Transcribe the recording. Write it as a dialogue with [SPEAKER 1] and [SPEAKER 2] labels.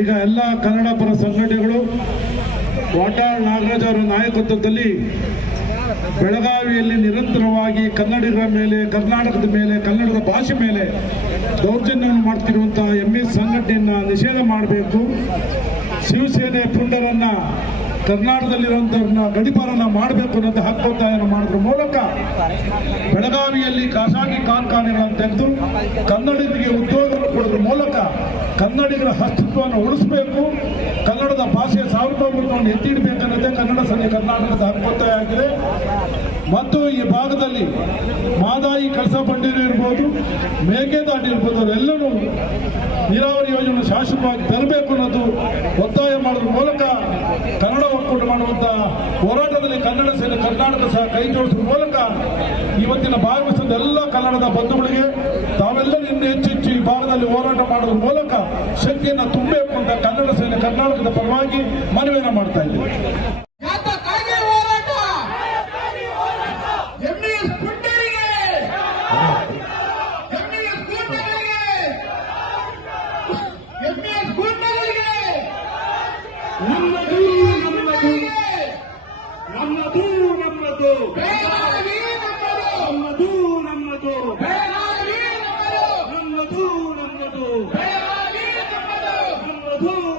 [SPEAKER 1] ಈಗ ಎಲ್ಲ ಕನ್ನಡ ಪರ ಸಂಘಟನೆಗಳು, ವಾಟಾಳ್ ನಾಗರಾಜ್ ಅವರ ನಾಯಕತ್ವದಲ್ಲಿ ಬೆಳಗಾವಿಯಲ್ಲಿ ನಿರಂತರವಾಗಿ ಕನ್ನಡಿಗರ ಮೇಲೆ, ಕರ್ನಾಟಕದ ಮೇಲೆ, ಕನ್ನಡದ ಭಾಷೆ ಮೇಲೆ ದೌರ್ಜನ್ಯವನ್ನು ಮಾಡ್ತಿರುವಂತಹ ಎಂ ಎಸ್ ಸಂಘಟನೆಯನ್ನು ನಿಷೇಧ ಮಾಡಬೇಕು. ಶಿವಸೇನೆ ಪುಂಡರನ್ನ ಕರ್ನಾಟಕದಲ್ಲಿರುವಂಥವ್ರನ್ನ ಗಡಿಪಾರನ್ನ ಮಾಡಬೇಕು ಅನ್ನೋದು ಹಕ್ಕೊತ್ತಾಯನ ಮಾಡೋದ್ರ ಮೂಲಕ ಬೆಳಗಾವಿಯಲ್ಲಿ ಖಾಸಗಿ ಕಾರ್ಖಾನೆಗಳನ್ನು ತೆಗೆದು ಕನ್ನಡಿಗರಿಗೆ ಉದ್ಯೋಗ ಕೊಡೋದ್ರ ಮೂಲಕ ಕನ್ನಡಿಗರ ಅಸ್ತಿತ್ವವನ್ನು ಉಳಿಸಬೇಕು. ಕನ್ನಡದ ಭಾಷೆಯ ಸಾರ್ವಭೌಮತ್ವವನ್ನು ಎತ್ತಿಡಬೇಕನ್ನೋದೇ ಕನ್ನಡ ಸಂಘ ಕರ್ನಾಟಕದ ಹಕ್ಕೊತ್ತಾಯ ಆಗಿದೆ. ಮತ್ತು ಈ ಭಾಗದಲ್ಲಿ ಮಾದಾಯಿ ಕಳಸ ಬಂಡೀರು ಇರ್ಬೋದು ಮೇಕೆದಾಟು ಇರ್ಬೋದು ಅವರೆಲ್ಲರೂ ನೀರಾವರಿ ಯೋಜನೆ ಶಾಶ್ವತವಾಗಿ ತರಬೇಕು ಅನ್ನೋದು ಒತ್ತಾಯ ಮಾಡೋದ್ರ ಮೂಲಕ ಒಕ್ಕೂಟ ಮಾಡುವಂತ ಹೋರಾಟದಲ್ಲಿ ಕನ್ನಡ ಸೇನೆ ಕರ್ನಾಟಕ ಸಹ ಕೈ ಜೋಡಿಸುವ ಮೂಲಕ ಇವತ್ತಿನ ಭಾಗವಹಿಸಿದ ಎಲ್ಲ ಕನ್ನಡದ ಬಂಧುಗಳಿಗೆ ತಾವೆಲ್ಲರೂ ಇನ್ನೂ ಹೆಚ್ಚು ಹೆಚ್ಚು ಈ ಭಾಗದಲ್ಲಿ ಹೋರಾಟ ಮಾಡುವ ಮೂಲಕ ಶಕ್ತಿಯನ್ನು ತುಂಬಬೇಕು ಅಂತ ಕನ್ನಡ ಸೇನೆ ಕರ್ನಾಟಕದ ಪರವಾಗಿ ಮನವಿಯನ್ನು ಮಾಡ್ತಾ ಇದ್ದೀವಿ.
[SPEAKER 2] ನಮ್ಮದು ನಮ್ಮದು
[SPEAKER 1] ನಮ್ಮದು ನಮ್ಮದು ನಮ್ಮದು ನಮ್ಮದು
[SPEAKER 2] ನಮ್ಮದು